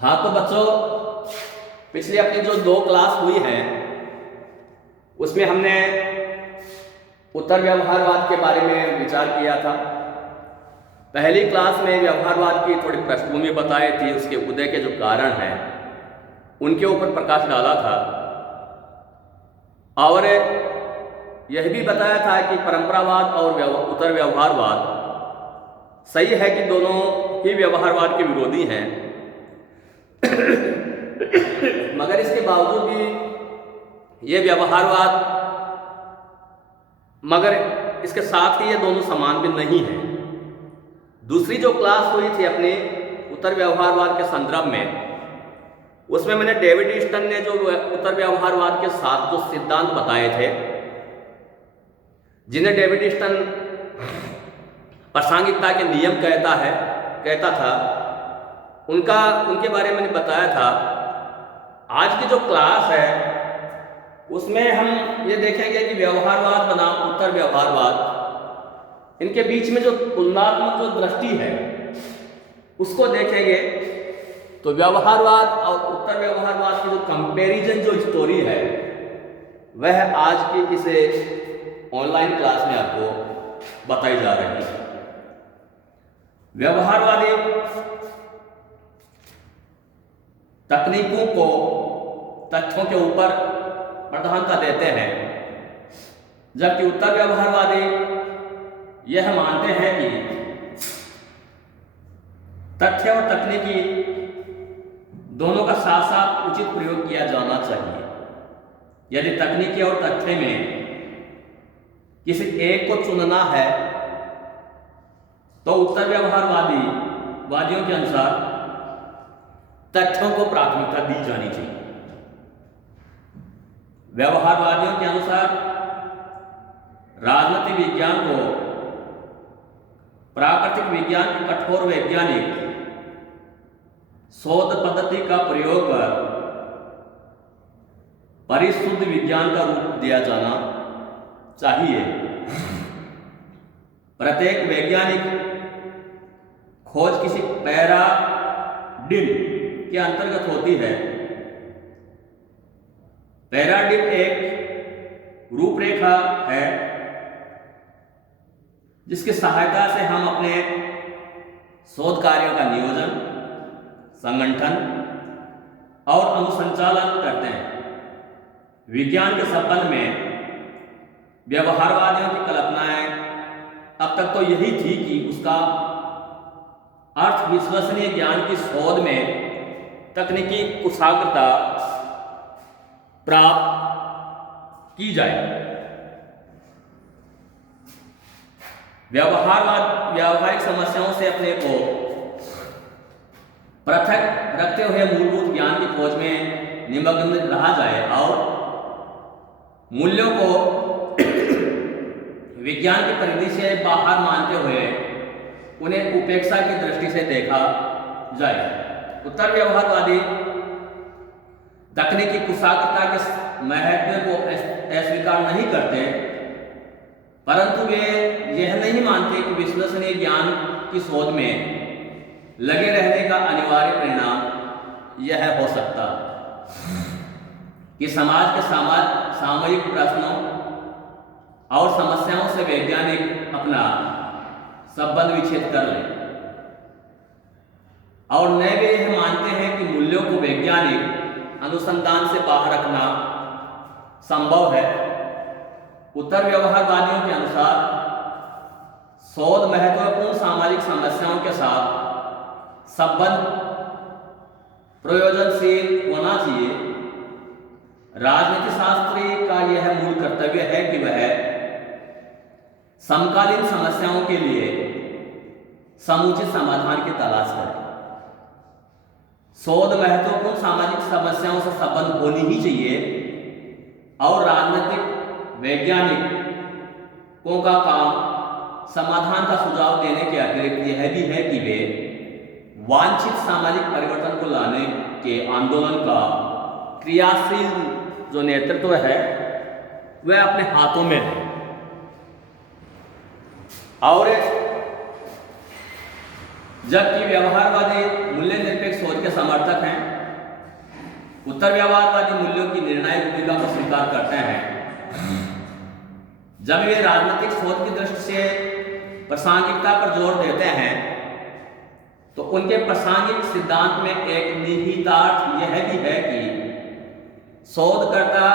हाँ तो बच्चों, पिछली अपनी जो 2 क्लास हुई हैं उसमें हमने उत्तर व्यवहारवाद के बारे में विचार किया था। पहली क्लास में व्यवहारवाद की थोड़ी पृष्ठभूमि बताई थी, उसके उदय के जो कारण हैं उनके ऊपर प्रकाश डाला था और यह भी बताया था कि परंपरावाद और उत्तर व्यवहारवाद सही है कि दोनों ही व्यवहारवाद के विरोधी हैं मगर इसके बावजूद भी ये व्यवहारवाद, मगर इसके साथ ही ये दोनों समान भी नहीं हैं। दूसरी जो क्लास हुई थी अपने उत्तर व्यवहारवाद के संदर्भ में, उसमें मैंने डेविड ईस्टन ने जो उत्तर व्यवहारवाद के 7 जो सिद्धांत बताए थे, जिन्हें डेविड ईस्टन प्रासंगिकता के नियम कहता था, उनके बारे में मैंने बताया था। आज की जो क्लास है उसमें हम ये देखेंगे कि व्यवहारवाद बनाम उत्तर व्यवहारवाद, इनके बीच में जो तुलनात्मक जो दृष्टि है उसको देखेंगे। तो व्यवहारवाद और उत्तर व्यवहारवाद की जो कंपैरिजन जो स्टोरी है वह आज की इसे ऑनलाइन क्लास में आपको बताई जा रही है। व्यवहारवादी तकनीकों को तथ्यों के ऊपर प्रधानता देते हैं, जबकि उत्तर व्यवहारवादी यह मानते हैं कि तथ्य और तकनीकी दोनों का साथ साथ उचित प्रयोग किया जाना चाहिए। यदि तकनीकी और तथ्य में किसी एक को चुनना है तो उत्तर वादियों के अनुसार तथ्यों को प्राथमिकता दी जानी चाहिए। व्यवहारवादियों के अनुसार राजनीतिक विज्ञान को प्राकृतिक विज्ञान की कठोर वैज्ञानिक शोध पद्धति का प्रयोग कर परिशुद्ध विज्ञान का रूप दिया जाना चाहिए। प्रत्येक वैज्ञानिक खोज किसी पैराडिम के अंतर्गत होती है। पैराडिम एक रूपरेखा है जिसकी सहायता से हम अपने शोध कार्यों का नियोजन, संगठन और अनुसंचालन करते हैं। विज्ञान के संबंध में व्यवहारवादियों की कल्पनाएं अब तक तो यही थी कि उसका अर्थ विश्वसनीय ज्ञान की शोध में तकनीकी कुशाग्रता प्राप्त की जाए। व्यावहारिक समस्याओं से अपने को पृथक रखते हुए मूलभूत ज्ञान की खोज में निमग्न रहा जाए और मूल्यों को विज्ञान की परिधि से बाहर मानते हुए उन्हें उपेक्षा की दृष्टि से देखा जाए। उत्तर व्यवहारवादी तकनीकी कुशाग्रता के महत्व को अस्वीकार नहीं करते, परंतु वे यह नहीं मानते कि विश्वसनीय ज्ञान की शोध में लगे रहने का अनिवार्य परिणाम यह हो सकता कि समाज के सामयिक प्रश्नों और समस्याओं से वैज्ञानिक अपना संबंध विच्छेद कर लें और नए वे यह मानते हैं कि मूल्यों को वैज्ञानिक अनुसंधान से बाहर रखना संभव है। उत्तर व्यवहारवादियों के अनुसार शोध महत्वपूर्ण सामाजिक समस्याओं के साथ संबंध प्रयोजनशील होना चाहिए। राजनीति शास्त्री का यह मूल कर्तव्य है कि वह समकालीन समस्याओं के लिए समुचित समाधान की तलाश करें। शोध महत्वपूर्ण सामाजिक समस्याओं से संबंध होनी ही चाहिए और राजनीतिक वैज्ञानिकों का काम समाधान का सुझाव देने के अतिरिक्त यह भी है कि वे वांछित सामाजिक परिवर्तन को लाने के आंदोलन का क्रियाशील जो नेतृत्व है वह अपने हाथों में है। और जबकि व्यवहारवादी मूल्य निरपेक्ष सोच के के समर्थक हैं। उत्तर व्यवहारवादी मूल्यों की निर्णायक भूमिका को स्वीकार करते हैं। जब वे राजनीतिक सोच की दृष्टि से प्रासंगिकता पर जोर देते हैं तो उनके प्रासंगिक सिद्धांत में एक निहितार्थ यह भी है कि शोधकर्ता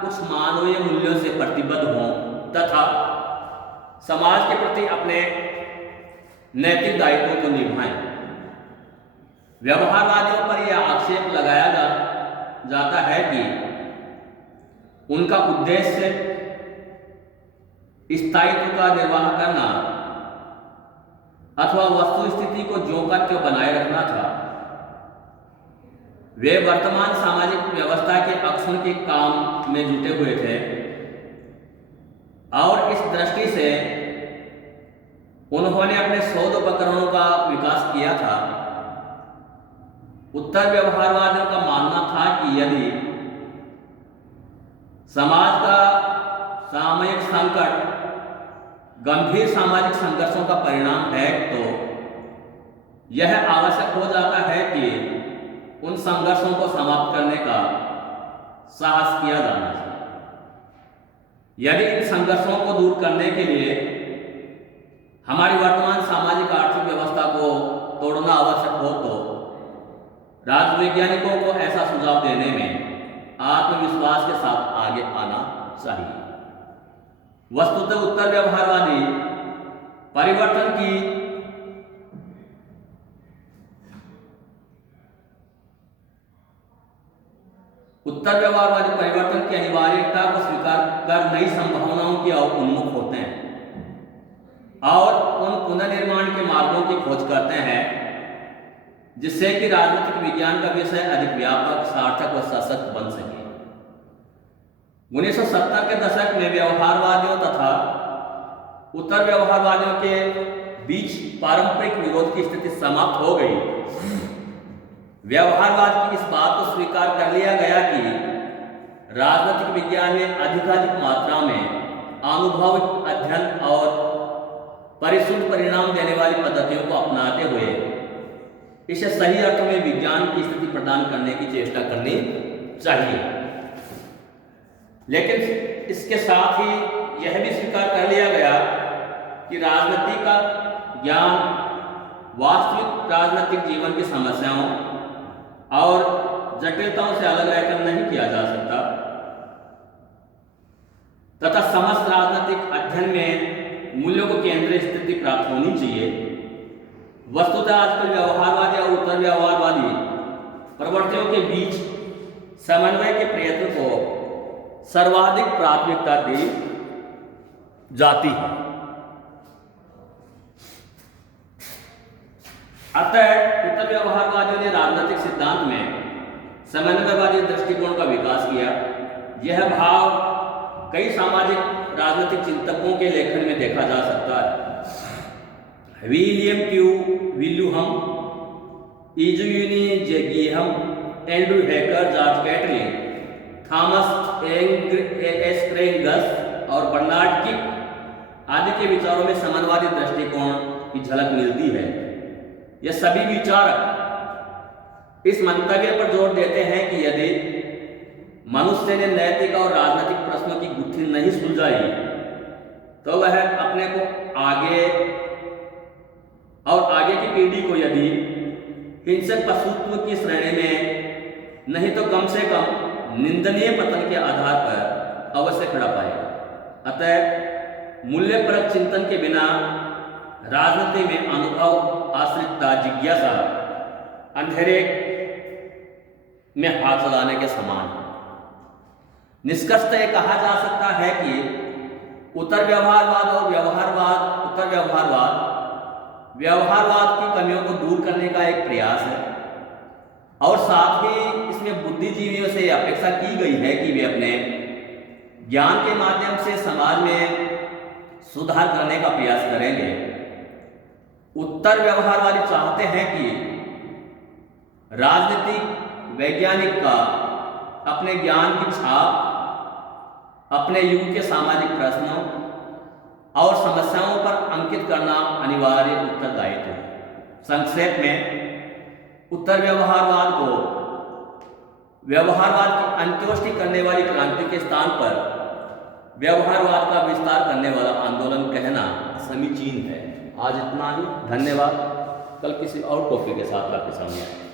कुछ मानवीय मूल्यों से प्रतिबद्ध हों तथा समाज के प्रति अपने नैतिक दायित्वों को निभाएं। व्यवहारवादियों पर यह आक्षेप लगाया जाता है कि उनका उद्देश्य स्थायित्व का निर्वाह करना अथवा वस्तु स्थिति को ज्यों का त्यों बनाए रखना था। वे वर्तमान सामाजिक व्यवस्था के अक्षुण के काम में जुटे हुए थे और इस दृष्टि से उन्होंने अपने शोध उपकरणों का विकास किया था। उत्तर व्यवहारवादियों का मानना था कि यदि समाज का सामयिक संकट गंभीर सामाजिक संघर्षों का परिणाम है तो यह आवश्यक हो जाता है कि उन संघर्षों को समाप्त करने का साहस किया जाना चाहिए। यदि इन संघर्षों को दूर करने के लिए हमारी वर्तमान सामाजिक आर्थिक व्यवस्था को तोड़ना आवश्यक हो तो राजवैज्ञानिकों को ऐसा सुझाव देने में आत्मविश्वास के साथ आगे आना चाहिए। वस्तुतः उत्तर व्यवहारवादी परिवर्तन की अनिवार्यता को स्वीकार कर नई संभावनाओं की ओर उन्मुख होते हैं और उन पुनर्निर्माण के मार्गों की खोज करते हैं जिससे कि राजनीतिक विज्ञान का विषय अधिक व्यापक, सार्थक व सशक्त बन सके। 1970 के दशक में व्यवहारवादियों तथा उत्तर व्यवहारवादियों के बीच पारंपरिक विरोध की स्थिति समाप्त हो गई। व्यवहारवाद की इस बात को स्वीकार कर लिया गया कि राजनीतिक विज्ञान में अधिकाधिक मात्रा में अनुभव अध्ययन और परिशुद्ध परिणाम देने वाली पद्धतियों को अपनाते हुए इसे सही अर्थ में विज्ञान की स्थिति प्रदान करने की चेष्टा करनी चाहिए। लेकिन इसके साथ ही यह भी स्वीकार कर लिया गया कि राजनीति का ज्ञान वास्तविक राजनीतिक जीवन की समस्याओं और जटिलताओं से अलग रहकर नहीं किया जा सकता तथा समस्त राजनीतिक अध्ययन में मूल्यों को केंद्रीय स्थिति प्राप्त होनी चाहिए। वस्तुतः आजकल व्यवहारवादी और उत्तर व्यवहारवादी प्रवृत्तियों के बीच समन्वय के प्रयत्न को सर्वाधिक प्राथमिकता दी जाती है। अतः उत्तर व्यवहारवादियों ने राजनीतिक सिद्धांत में समन्वयवादी दृष्टिकोण का विकास किया। यह भाव कई सामाजिक राजनीतिक चिंतकों के लेखन में देखा जा सकता है। विलियम क्यू विल्यूहम, इजुयूनी जेगीहम, Andrew Hacker, George Catlin, Thomas एस्ट्रेंगस और बर्नार्ड किक आदि के विचारों में समानवादी दृष्टिकोण की झलक मिलती है। ये सभी विचारक इस मंतव्य पर जोर देते हैं कि यदि मनुष्य ने नैतिक और राजनीतिक प्रश्नों की गुत्थी नहीं सुलझाई तो वह अपने को आगे की पीढ़ी को यदि हिंसक पशुत्व की श्रेणी में नहीं तो कम से कम निंदनीय पतन के आधार पर अवश्य खड़ा पाएगा। अतः मूल्यपरक चिंतन के बिना राजनीति में अनुभव आश्रितता, जिज्ञासा अंधेरे में हाथ चलाने के समान है। निष्कर्षतः यह कहा जा सकता है कि उत्तर व्यवहारवाद और व्यवहारवाद की कमियों को दूर करने का एक प्रयास है और साथ ही इसमें बुद्धिजीवियों से अपेक्षा की गई है कि वे अपने ज्ञान के माध्यम से समाज में सुधार करने का प्रयास करेंगे। उत्तर व्यवहारवादी चाहते हैं कि राजनीतिक वैज्ञानिक का अपने ज्ञान की छाप अपने युग के सामाजिक प्रश्नों और समस्याओं पर अंकित करना अनिवार्य उत्तरदायित्व है। संक्षेप में उत्तर व्यवहारवाद को व्यवहारवाद की अंत्येष्टि करने वाली क्रांति के स्थान पर व्यवहारवाद का विस्तार करने वाला आंदोलन कहना समीचीन है। आज इतना ही, धन्यवाद। कल किसी और टॉपिक के साथ आपके सामने आए।